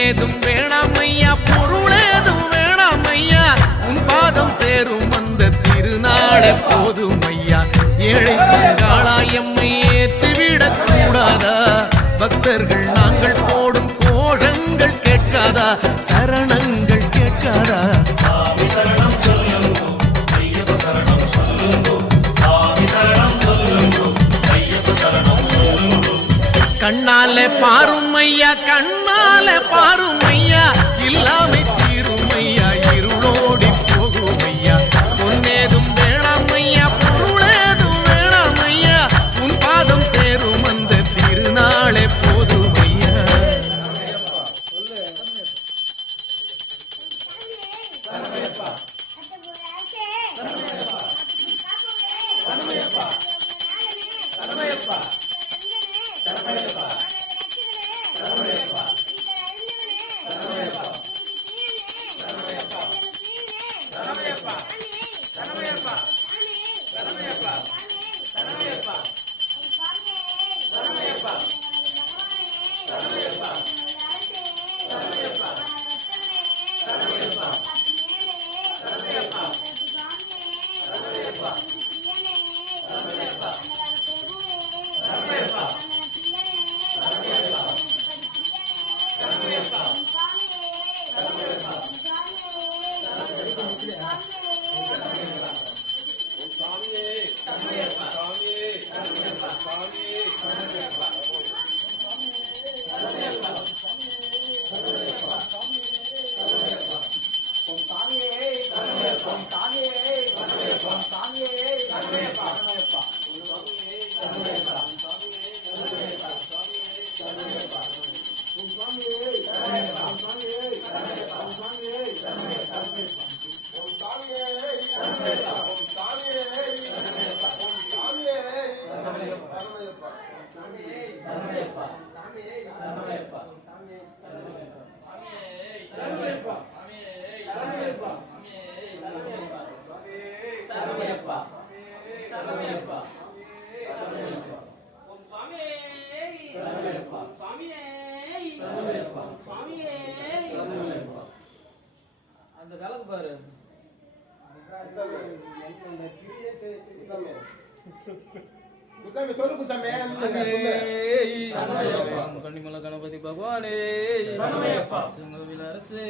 பொன்னேதும் வேணாம் ஐயா பொருளேதும் வேணாம் ஐயா உன் பாதம் சேரும் அந்த திருநாளே போதும் ஐயா ஏழை பங்காளாயம்மை ஏற்றிவிடக் கூடாதா? பக்தர்கள் நாங்கள் போடும் கோஷங்கள் கேட்காதா? சரணங்கள் கேட்காதா? கண்ணால பாரும் ஐயா கண்ணால பாருமையா இல்லாமை தீருமையா இருளோடி போகுமையா. பொன்னேதும் வேணாம் பொருளேதும் வேணாம் உன் பாதம் சேரும் அந்த திருநாளே போதும் தன்மையப்பா. அந்த விளக்கு பாரு. கன்னிமலை கணபதி பகவானே. அரசே.